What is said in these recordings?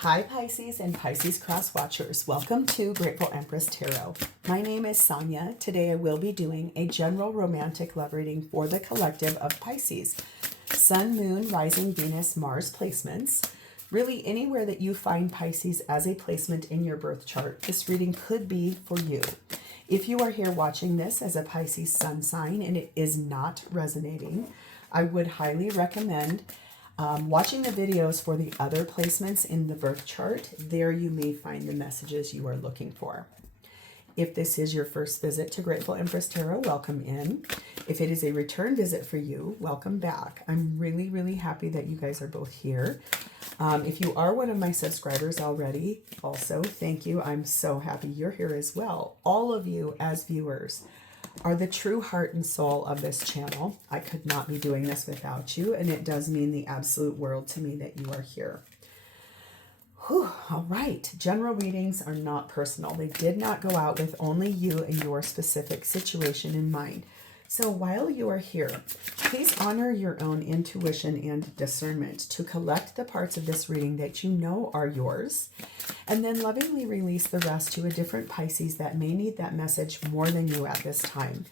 Hi Pisces and Pisces cross watchers. Welcome to Grateful Empress Tarot. My name is Sonia. Today I will be doing a general romantic love reading for the collective of Pisces. Sun, Moon, Rising, Venus, Mars placements. Really anywhere that you find Pisces as a placement in your birth chart, this reading could be for you. If you are here watching this as a Pisces sun sign and it is not resonating, I would highly recommend watching the videos for the other placements in the birth chart. There you may find the messages you are looking for. If this is your first visit to Grateful Empress Tarot, welcome in. If it is a return visit for you, welcome back. I'm really, really happy that you guys are both here. If you are one of my subscribers already, also, thank you. I'm so happy you're here as well. All of you as viewers are the true heart and soul of this channel. I could not be doing this without you, and it does mean the absolute world to me that you are here. Whew, all right, general readings are not personal. They did not go out with only you and your specific situation in mind. So while you are here, please honor your own intuition and discernment to collect the parts of this reading that you know are yours, and then lovingly release the rest to a different Pisces that may need that message more than you at this time.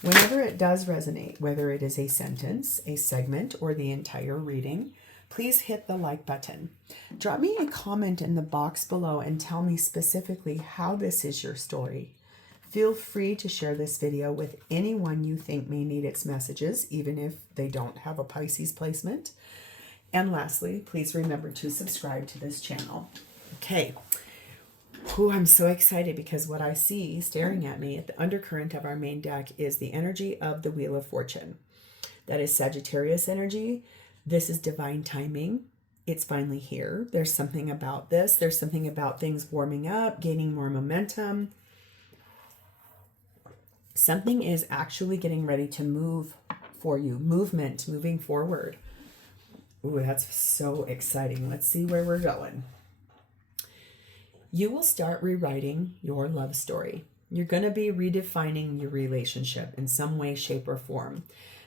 Whenever it does resonate, whether it is a sentence, a segment, or the entire reading, please hit the like button. Drop me a comment in the box below and tell me specifically how this is your story. Feel free to share this video with anyone you think may need its messages, even if they don't have a Pisces placement. And lastly, please remember to subscribe to this channel. Okay. Ooh, I'm so excited because what I see staring at me at the undercurrent of our main deck is the energy of the Wheel of Fortune. That is Sagittarius energy. This is divine timing. It's finally here. There's something about this. There's something about things warming up, gaining more momentum. Something is actually getting ready to move for you. Movement, moving forward. Ooh, that's so exciting. Let's see where we're going. You will start rewriting your love story. You're going to be redefining your relationship in some way, shape, or form.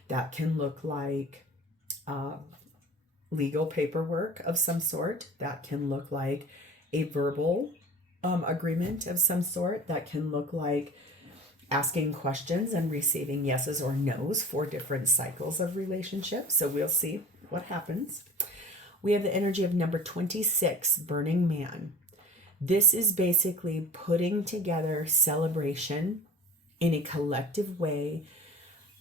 That can look like legal paperwork of some sort. That can look like a verbal agreement of some sort. That can look like asking questions and receiving yeses or nos for different cycles of relationships. So we'll see what happens. We have the energy of number 26, Burning Man. This is basically putting together celebration in a collective way,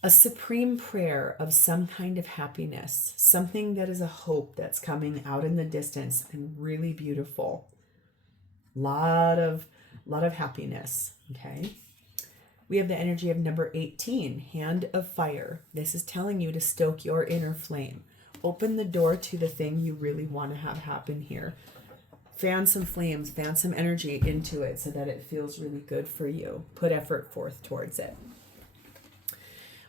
a supreme prayer of some kind of happiness, something that is a hope that's coming out in the distance and really beautiful. Lot of happiness, okay? We have the energy of number 18, Hand of Fire. This is telling you to stoke your inner flame. Open the door to the thing you really want to have happen here. Fan some flames, fan some energy into it so that it feels really good for you. Put effort forth towards it.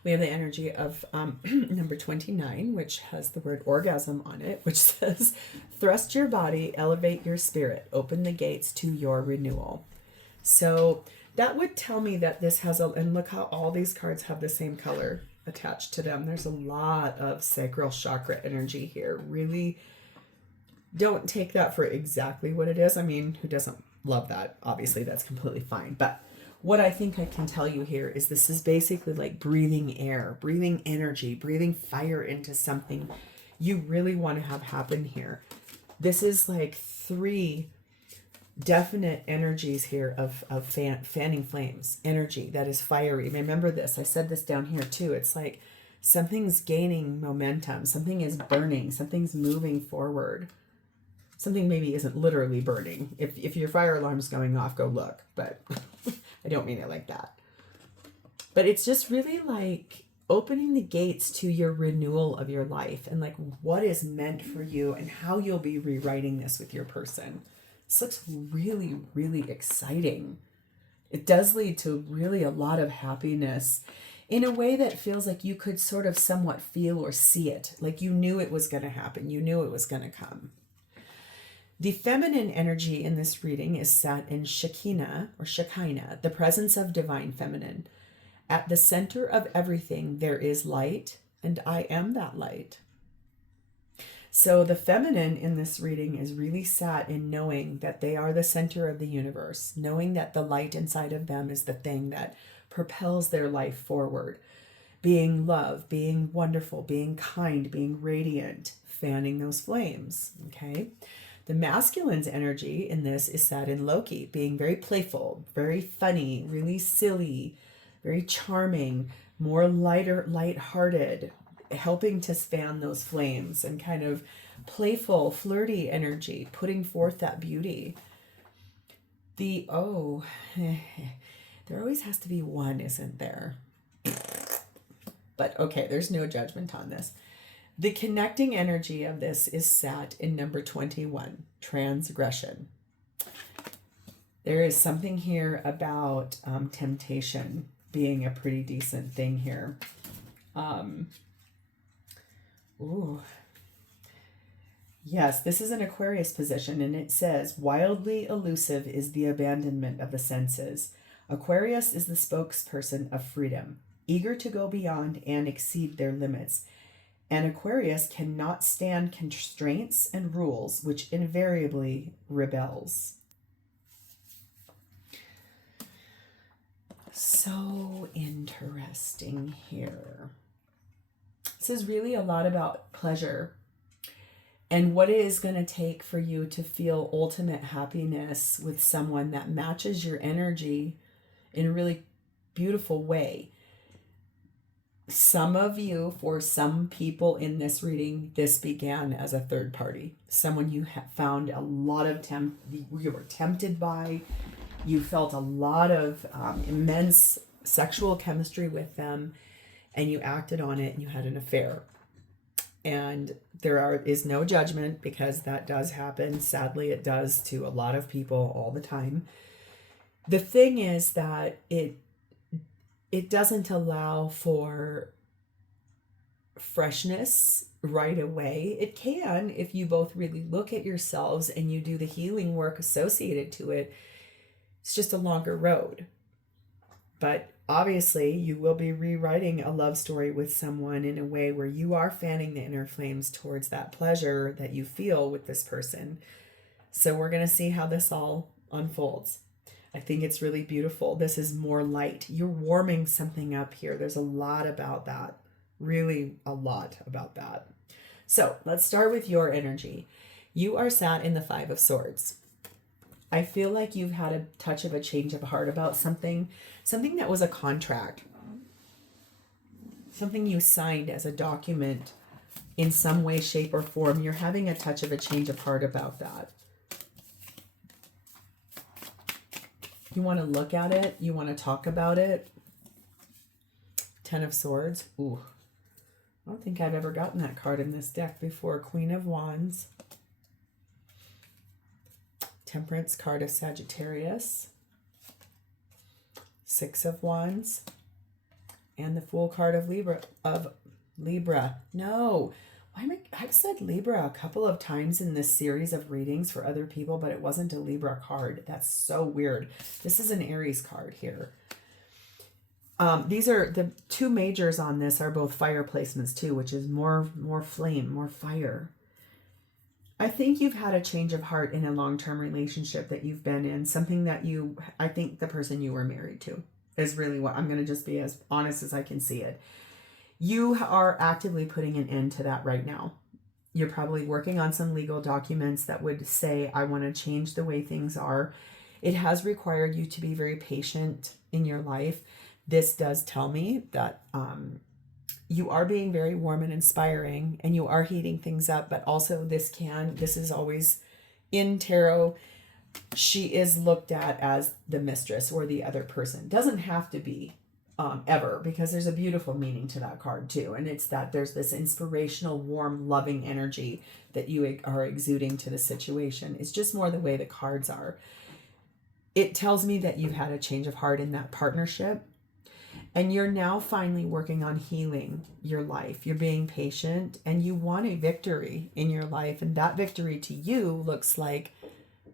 We have the energy of number 29, which has the word orgasm on it, which says, thrust your body, elevate your spirit, open the gates to your renewal. So that would tell me that this has and look how all these cards have the same color attached to them. There's a lot of sacral chakra energy here. Really don't take that for exactly what it is. I mean, who doesn't love that? Obviously, that's completely fine. But what I think I can tell you here is this is basically like breathing air, breathing energy, breathing fire into something you really want to have happen here. This is like three definite energies here of fanning flames, energy that is fiery. Remember this, I said this down here too. It's like something's gaining momentum, something is burning, something's moving forward. Something maybe isn't literally burning. If your fire alarm's going off, go look, but I don't mean it like that. But it's just really like opening the gates to your renewal of your life and like what is meant for you and how you'll be rewriting this with your person. This looks really, really exciting. It does lead to really a lot of happiness in a way that feels like you could sort of somewhat feel or see it. Like you knew it was going to happen. You knew it was going to come. The feminine energy in this reading is set in Shekinah or Shekinah, the presence of divine feminine. At the center of everything, there is light, and I am that light. So the feminine in this reading is really sat in knowing that they are the center of the universe, knowing that the light inside of them is the thing that propels their life forward. Being love, being wonderful, being kind, being radiant, fanning those flames, okay? The masculine's energy in this is sat in Loki, being very playful, very funny, really silly, very charming, more lighthearted, helping to fan those flames and kind of playful, flirty energy, putting forth that beauty. There always has to be one, isn't there? But okay, there's no judgment on this. The connecting energy of this is sat in number 21, transgression. There is something here about temptation being a pretty decent thing here. Yes, this is an Aquarius position, and it says, wildly elusive is the abandonment of the senses. Aquarius is the spokesperson of freedom, eager to go beyond and exceed their limits. And Aquarius cannot stand constraints and rules, which invariably rebels. So interesting here. This is really a lot about pleasure and what it is going to take for you to feel ultimate happiness with someone that matches your energy in a really beautiful way. Some of you, for some people in this reading, this began as a third party. Someone you found a lot of you were tempted by. You felt a lot of immense sexual chemistry with them, and you acted on it and you had an affair. And is no judgment, because that does happen. Sadly, it does to a lot of people all the time. The thing is that it doesn't allow for freshness right away. It can if you both really look at yourselves and you do the healing work associated to it. It's just a longer road. But obviously, you will be rewriting a love story with someone in a way where you are fanning the inner flames towards that pleasure that you feel with this person. So we're going to see how this all unfolds. I think it's really beautiful. This is more light. You're warming something up here. There's a lot about that. Really a lot about that. So let's start with your energy. You are sat in the Five of Swords. I feel like you've had a touch of a change of heart about something that was a contract, something you signed as a document in some way, shape, or form. You're having a touch of a change of heart about that. You want to look at it. You want to talk about it. Ten of Swords. Ooh. I don't think I've ever gotten that card in this deck before. Queen of Wands. Temperance card of Sagittarius. Six of Wands. And the Fool card of Libra. No. I've said Libra a couple of times in this series of readings for other people, but it wasn't a Libra card. That's so weird. This is an Aries card here. These are the two majors on this are both fire placements too, which is more flame, more fire. I think you've had a change of heart in a long-term relationship that you've been in, something that I think the person you were married to is really what I'm going to just be as honest as I can see it. You are actively putting an end to that right now. You're probably working on some legal documents that would say, I want to change the way things are. It has required you to be very patient in your life. This does tell me that you are being very warm and inspiring, and you are heating things up, but also this is always in tarot. She is looked at as the mistress or the other person. Doesn't have to be ever, because there's a beautiful meaning to that card too. And it's that there's this inspirational, warm, loving energy that you are exuding to the situation. It's just more the way the cards are. It tells me that you've had a change of heart in that partnership. And you're now finally working on healing your life. You're being patient and you want a victory in your life. And that victory to you looks like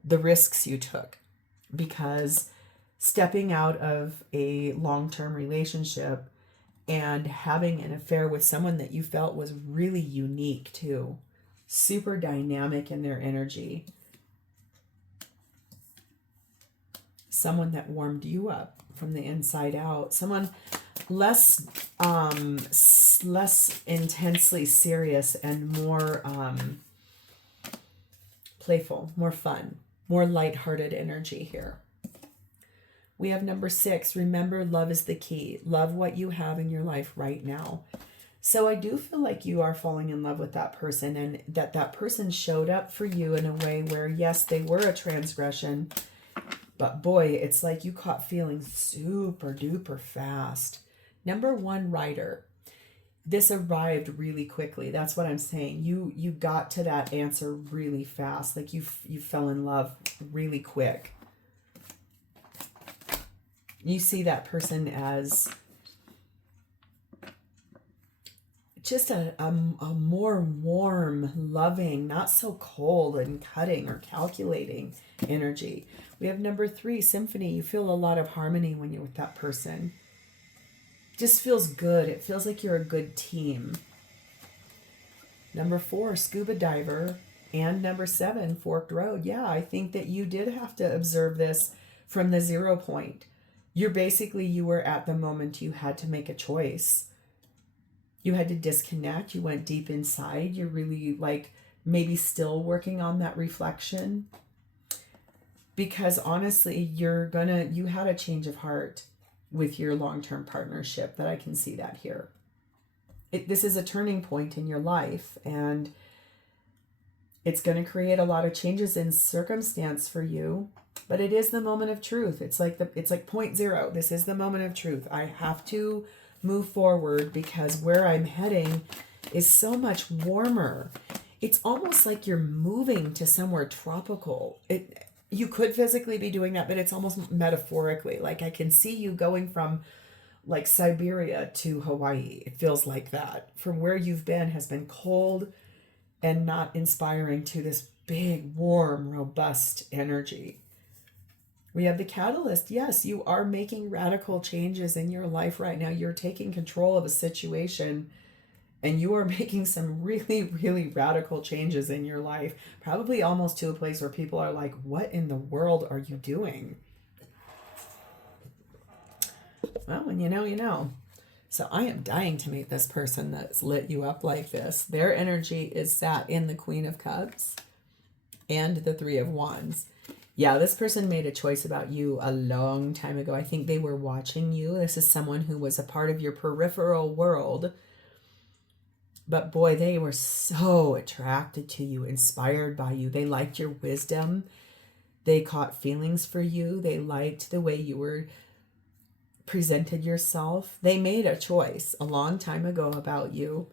the risks you took, because stepping out of a long-term relationship and having an affair with someone that you felt was really unique too. super dynamic in their energy. Someone that warmed you up from the inside out. Someone less intensely serious and more playful, more fun, more lighthearted energy here. We have number 6. Remember, love is the key. Love what you have in your life right now. So I do feel like you are falling in love with that person, and that person showed up for you in a way where, yes, they were a transgression, but boy, it's like you caught feelings super duper fast. Number 1, writer. This arrived really quickly. That's what I'm saying. You got to that answer really fast. Like you fell in love really quick. You see that person as just a more warm, loving, not so cold and cutting or calculating energy. We have number 3, symphony. You feel a lot of harmony when you're with that person. Just feels good. It feels like you're a good team. Number 4, scuba diver. And number 7, forked road. Yeah, I think that you did have to observe this from the 0 point. You were at the moment you had to make a choice. You had to disconnect. You went deep inside. You're really maybe still working on that reflection. Because honestly, you had a change of heart with your long-term partnership, that I can see that here. This is a turning point in your life, and it's going to create a lot of changes in circumstance for you, but it is the moment of truth. It's like point 0. This is the moment of truth. I have to move forward because where I'm heading is so much warmer. It's almost like you're moving to somewhere tropical. You could physically be doing that, but it's almost metaphorically. Like I can see you going from like Siberia to Hawaii. It feels like that. From where you've been has been cold and not inspiring to this big, warm, robust energy. We have the catalyst. Yes, you are making radical changes in your life right now. You're taking control of a situation, and you are making some really, really radical changes in your life. Probably almost to a place where people are like, what in the world are you doing? Well, when you know, you know. So I am dying to meet this person that's lit you up like this. Their energy is sat in the Queen of Cups and the 3 of Wands. Yeah, this person made a choice about you a long time ago. I think they were watching you. This is someone who was a part of your peripheral world. But boy, they were so attracted to you, inspired by you. They liked your wisdom. They caught feelings for you. They liked the way you were presented yourself. They made a choice a long time ago about you.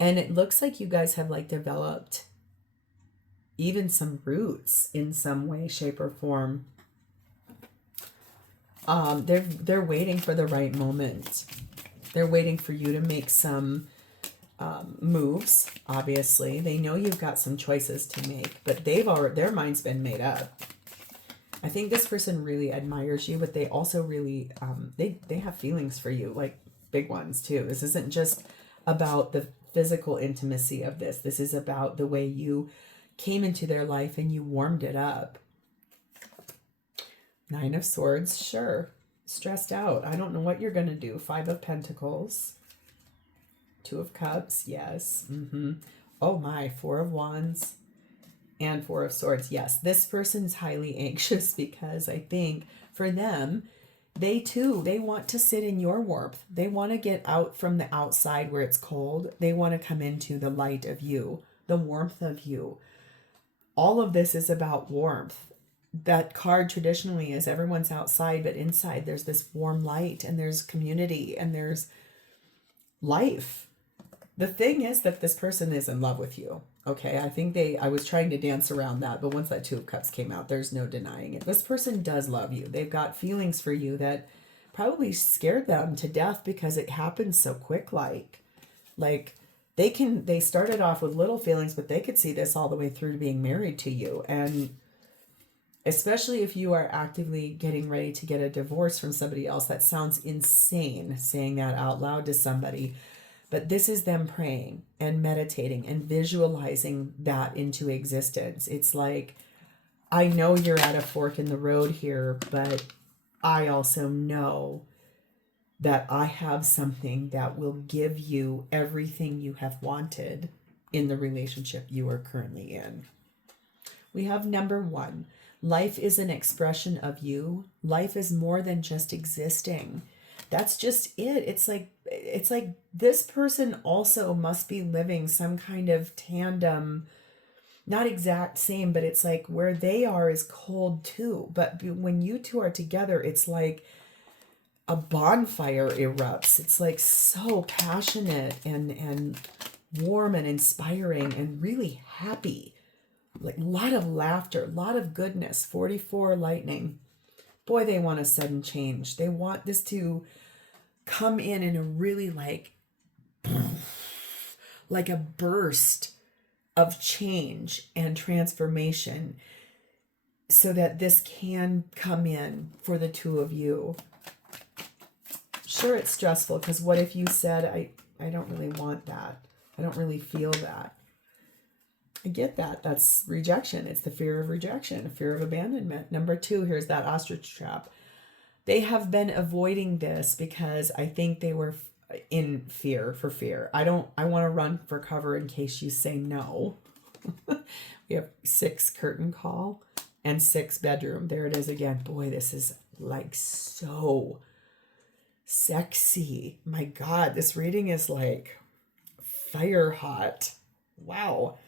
And it looks like you guys have developed even some roots in some way, shape, or form. They're waiting for the right moment. They're waiting for you to make some moves. Obviously, they know you've got some choices to make, but their mind's been made up. I think this person really admires you, but they also really they have feelings for you, like big ones too. This isn't just about the physical intimacy of this. This is about the way you came into their life and you warmed it up. 9 of Swords, sure. Stressed out. I don't know what you're going to do. 5 of Pentacles. 2 of Cups, yes. Oh my, 4 of Wands and 4 of Swords. Yes, this person's highly anxious because I think for them, they want to sit in your warmth. They want to get out from the outside where it's cold. They want to come into the light of you, the warmth of you. All of this is about warmth. That card traditionally is everyone's outside, but inside there's this warm light and there's community and there's life. The thing is that this person is in love with you. Okay, I was trying to dance around that, but once that 2 of Cups came out, there's no denying it. This person does love you. They've got feelings for you that probably scared them to death because it happens so quick. They started off with little feelings, but they could see this all the way through to being married to you. And especially if you are actively getting ready to get a divorce from somebody else, that sounds insane saying that out loud to somebody. But this is them praying and meditating and visualizing that into existence. It's like, I know you're at a fork in the road here, but I also know that I have something that will give you everything you have wanted in the relationship you are currently in. We have number 1. Life is an expression of you. Life is more than just existing. That's just it. It's like this person also must be living some kind of tandem, not exact same, but it's like where they are is cold too. But when you two are together, it's like a bonfire erupts. It's like so passionate and warm and inspiring and really happy. Like a lot of laughter, a lot of goodness. 44 lightning. Boy, they want a sudden change. They want this to come in a really like a burst of change and transformation so that this can come in for the two of you. Sure, it's stressful because what if you said, I don't really want that. I don't really feel that. I get that. That's rejection. It's the fear of rejection, a fear of abandonment. Number 2, here's that ostrich trap. They have been avoiding this because I think they were in fear. I want to run for cover in case you say no. We have 6 curtain call and 6 bedroom. There it is again. Boy, this is like so sexy. My God, this reading is like fire hot. Wow.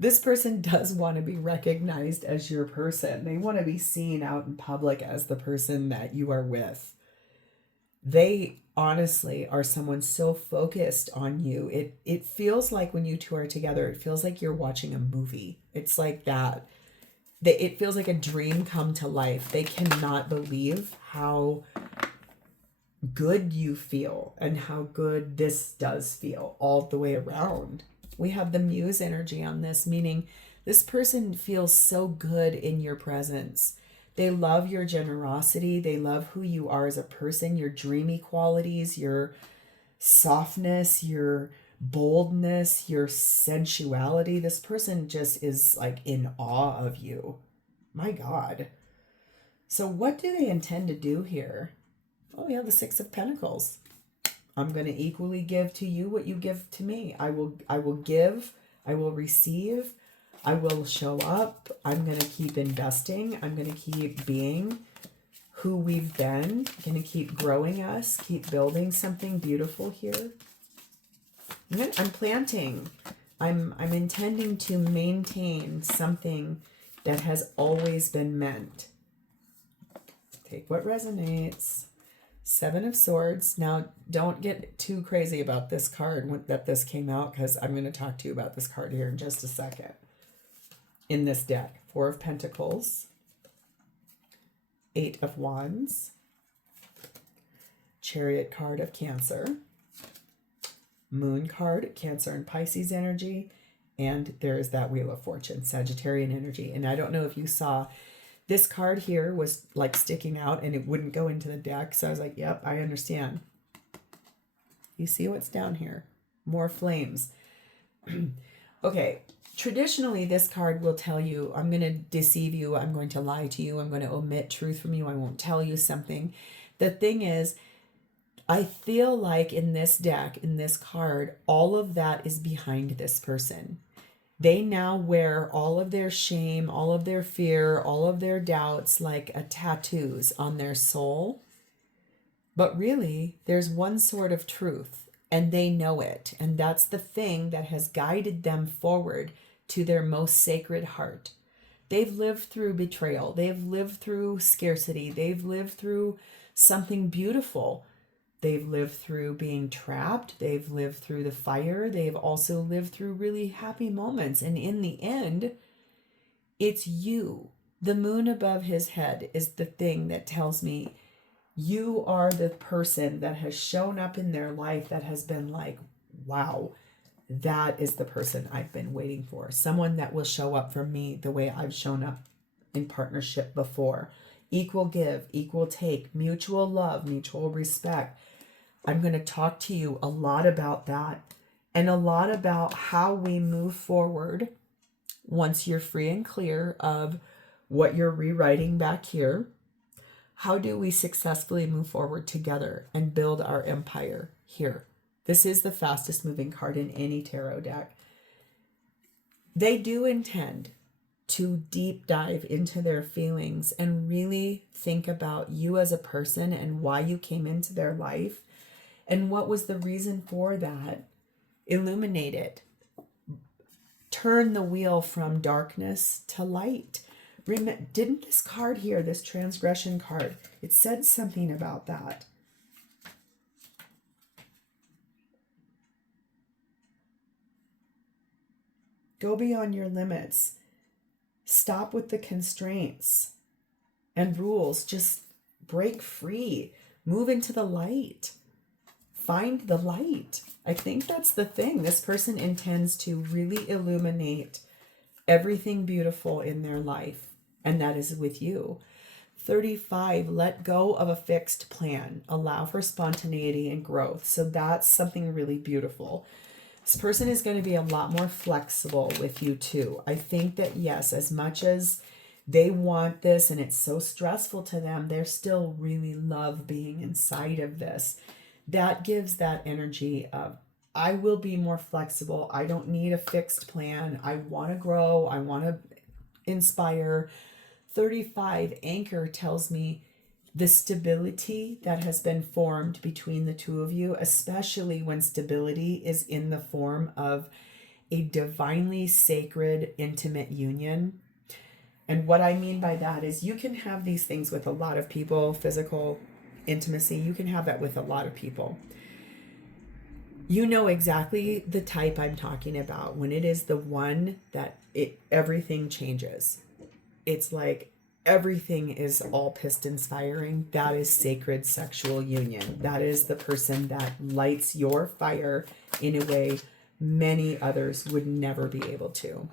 This person does want to be recognized as your person. They want to be seen out in public as the person that you are with. They honestly are someone so focused on you. It feels like when you two are together, it feels like you're watching a movie. It's like that. It feels like a dream come to life. They cannot believe how good you feel and how good this does feel all the way around. We have the muse energy on this, meaning this person feels so good in your presence. They love your generosity. They love who you are as a person, your dreamy qualities, your softness, your boldness, your sensuality. This person just is like in awe of you. My God. So what do they intend to do here? Oh, we have the 6 of Pentacles. I'm going to equally give to you what you give to me. I will give, I will receive, I will show up. I'm going to keep investing. I'm going to keep being who we've been. I'm going to keep growing us, keep building something beautiful here. I'm planting. I'm intending to maintain something that has always been meant. Take what resonates. 7 of Swords. Now, don't get too crazy about this card that this came out, because I'm going to talk to you about this card here in just a second. In this deck, 4 of Pentacles, 8 of Wands, Chariot card of Cancer, Moon card, Cancer and Pisces energy, and there's that Wheel of Fortune, Sagittarian energy. And I don't know if you saw, this card here was like sticking out and it wouldn't go into the deck. So I was like, yep, I understand. You see what's down here? More flames. Okay. Traditionally, this card will tell you, I'm going to deceive you. I'm going to lie to you. I'm going to omit truth from you. I won't tell you something. The thing is, I feel like in this deck, in this card, all of that is behind this person. They now wear all of their shame, all of their fear, all of their doubts like a tattoos on their soul. But really, there's one sort of truth, and they know it. And that's the thing that has guided them forward to their most sacred heart. They've lived through betrayal. They've lived through scarcity. They've lived through something beautiful. They've lived through being trapped. They've lived through the fire. They've also lived through really happy moments. And in the end, it's you. The moon above his head is the thing that tells me you are the person that has shown up in their life that has been like, wow, that is the person I've been waiting for. Someone that will show up for me the way I've shown up in partnership before. Equal give, equal take, mutual love, mutual respect. I'm going to talk to you a lot about that and a lot about how we move forward once you're free and clear of what you're rewriting back here. How do we successfully move forward together and build our empire here? This is the fastest moving card in any tarot deck. They do intend to deep dive into their feelings and really think about you as a person and why you came into their life and what was the reason for that. Illuminate it. Turn the wheel from darkness to light. Didn't this card here, this transgression card, it said something about that. Go beyond your limits. Stop with the constraints and rules. Just break free. Move into the light. Find the light. I think that's the thing. This person intends to really illuminate everything beautiful in their life. And that is with you. 35, let go of a fixed plan. Allow for spontaneity and growth. So that's something really beautiful. This person is going to be a lot more flexible with you too. I think that yes, as much as they want this and it's so stressful to them, they still really love being inside of this. That gives that energy of, I will be more flexible. I don't need a fixed plan. I want to grow. I want to inspire. 35, anchor tells me the stability that has been formed between the two of you, especially when stability is in the form of a divinely sacred, intimate union. And what I mean by that is you can have these things with a lot of people, physical intimacy. You can have that with a lot of people. You know exactly the type I'm talking about when it is the one that everything changes. It's like everything is all pistons firing. That is sacred sexual union. That is the person that lights your fire in a way many others would never be able to.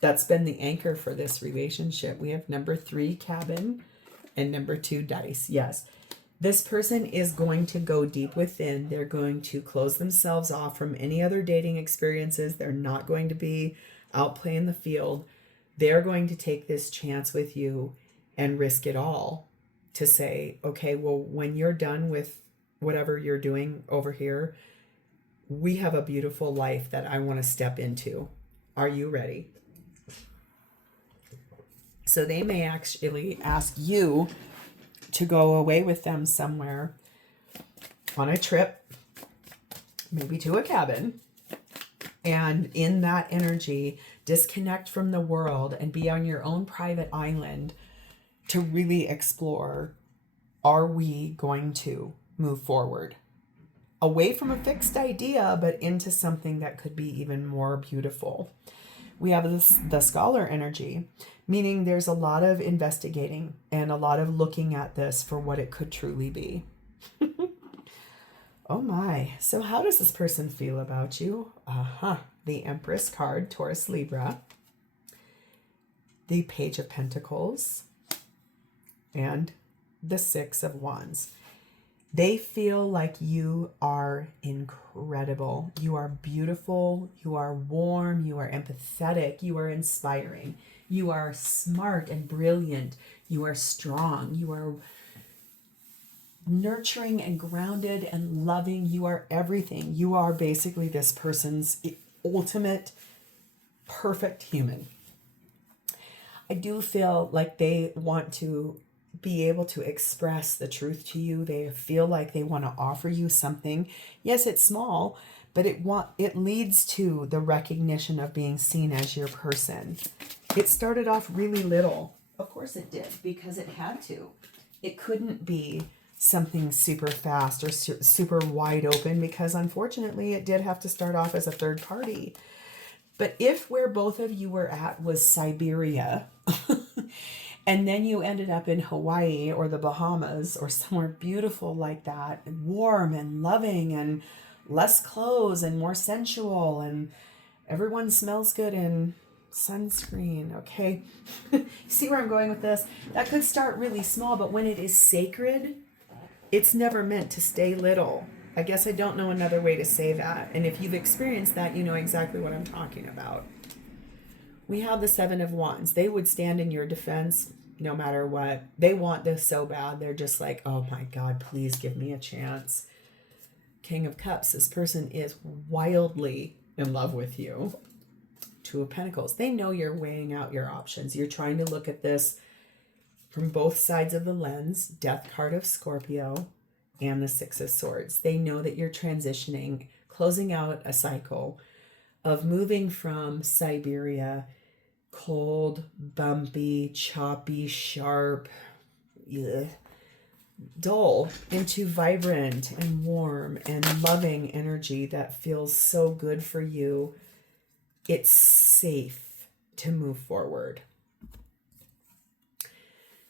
That's been the anchor for this relationship. We have number 3, cabin, and number 2, dice. Yes. This person is going to go deep within. They're going to close themselves off from any other dating experiences. They're not going to be out playing the field. They're going to take this chance with you and risk it all to say, okay, well, when you're done with whatever you're doing over here, we have a beautiful life that I want to step into. Are you ready? So they may actually ask you to go away with them somewhere on a trip, maybe to a cabin, and in that energy, disconnect from the world and be on your own private island to really explore, are we going to move forward? Away from a fixed idea, but into something that could be even more beautiful. We have the scholar energy, meaning there's a lot of investigating and a lot of looking at this for what it could truly be. Oh my. So how does this person feel about you? The Empress card, Taurus Libra, the Page of Pentacles, and the 6 of Wands. They feel like you are incredible. You are beautiful. You are warm. You are empathetic. You are inspiring. You are smart and brilliant. You are strong. You are nurturing and grounded and loving. You are everything. You are basically this person's ultimate perfect human. I do feel like they want to be able to express the truth to you. They feel like they want to offer you something. Yes, it's small, but it leads to the recognition of being seen as your person. It started off really little. Of course it did, because it had to. It couldn't be something super fast or super wide open, because unfortunately it did have to start off as a third party. But if where both of you were at was Siberia, and then you ended up in Hawaii or the Bahamas or somewhere beautiful like that, and warm and loving and less clothes and more sensual, and everyone smells good and sunscreen, okay? See where I'm going with this? That could start really small, but when it is sacred, It's never meant to stay little. I guess I don't know another way to say that. And if you've experienced that, you know exactly what I'm talking about. We have the Seven of Wands. They would stand in your defense no matter what. They want this so bad. They're just like, oh my God, please give me a chance. King of Cups. This person is wildly in love with you. Two of Pentacles. They know you're weighing out your options. You're trying to look at this from both sides of the lens. Death card of Scorpio and the Six of Swords. They know that you're transitioning, closing out a cycle of moving from Siberia, cold, bumpy, choppy, sharp, dull, into vibrant and warm and loving energy that feels so good for you. It's safe to move forward.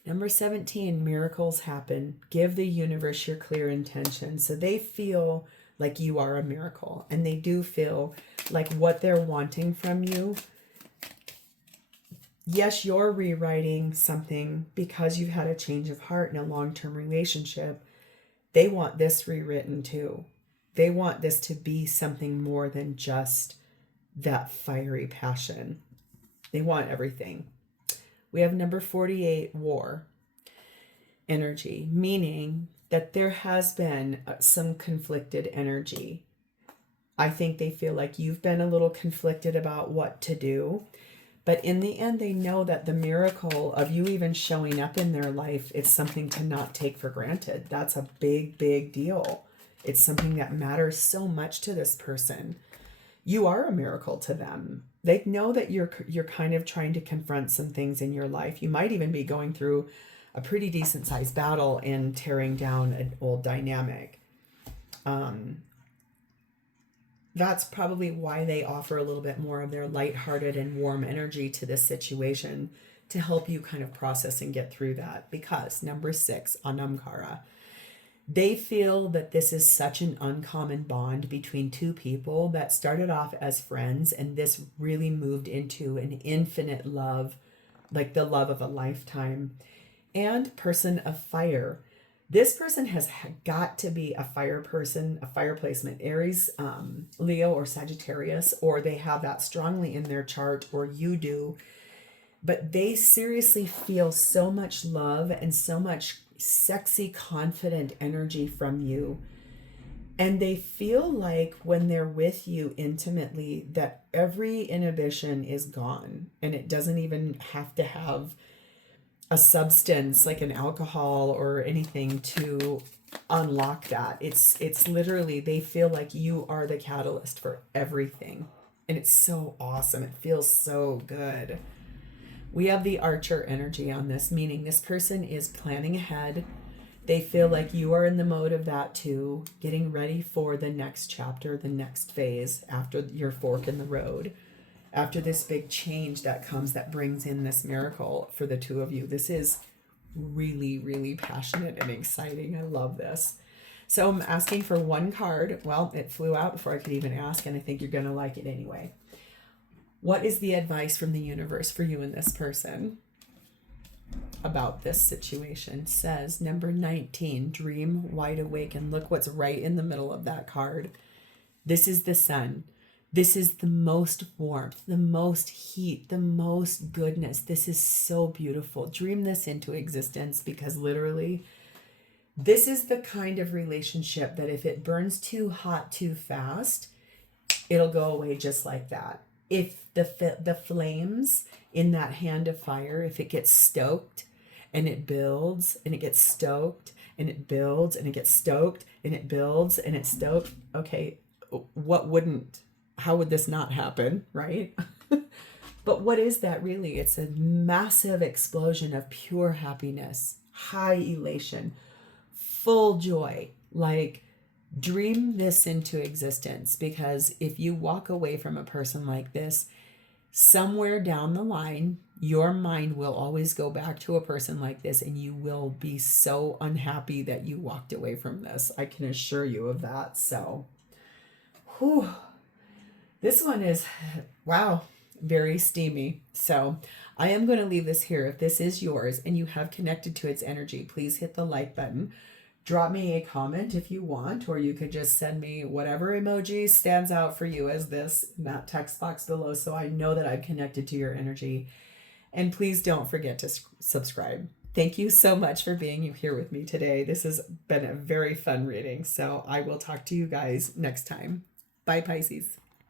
Number 17, miracles happen. Give the universe your clear intention. So they feel like you are a miracle, and they do feel like what they're wanting from you. Yes, you're rewriting something because you've had a change of heart in a long-term relationship. They want this rewritten too. They want this to be something more than just that fiery passion. They want everything. We have number 48, war energy, meaning that there has been some conflicted energy. I think they feel like you've been a little conflicted about what to do. But in the end, they know that the miracle of you even showing up in their life is something to not take for granted. That's a big, big deal. It's something that matters so much to this person. You are a miracle to them. They know that you're kind of trying to confront some things in your life. You might even be going through a pretty decent sized battle and tearing down an old dynamic. That's probably why they offer a little bit more of their lighthearted and warm energy to this situation to help you kind of process and get through that. Because number 6, Anamkara, they feel that this is such an uncommon bond between two people that started off as friends, and this really moved into an infinite love, like the love of a lifetime. And person of fire. This person has got to be a fire person, a fire placement, Aries, Leo, or Sagittarius, or they have that strongly in their chart, or you do. But they seriously feel so much love and so much sexy, confident energy from you. And they feel like when they're with you intimately, that every inhibition is gone, and it doesn't even have to have a substance like an alcohol or anything to unlock that. It's literally, they feel like you are the catalyst for everything. And it's so awesome. It feels so good. We have the Archer energy on this, meaning this person is planning ahead. They feel like you are in the mode of that too, getting ready for the next chapter, the next phase after your fork in the road. After this big change that comes, that brings in this miracle for the two of you. This is really, really passionate and exciting. I love this. So I'm asking for one card. Well, it flew out before I could even ask, and I think you're going to like it anyway. What is the advice from the universe for you and this person about this situation? Says number 19, dream wide awake, and look what's right in the middle of that card. This is the sun. This is the most warmth, the most heat, the most goodness. This is so beautiful. Dream this into existence, because literally this is the kind of relationship that if it burns too hot too fast, it'll go away just like that. If the flames in that hand of fire, if it gets stoked and it builds and it gets stoked and it builds and it gets stoked and it builds and it's stoked, okay, how would this not happen, right? But what is that really? It's a massive explosion of pure happiness, high elation, full joy. Like, dream this into existence, because if you walk away from a person like this, somewhere down the line, your mind will always go back to a person like this, and you will be so unhappy that you walked away from this. I can assure you of that. So, whew. This one is, wow, very steamy. So I am going to leave this here. If this is yours and you have connected to its energy, please hit the like button. Drop me a comment if you want, or you could just send me whatever emoji stands out for you as this in that text box below so I know that I've connected to your energy. And please don't forget to subscribe. Thank you so much for being here with me today. This has been a very fun reading, so I will talk to you guys next time. Bye, Pisces.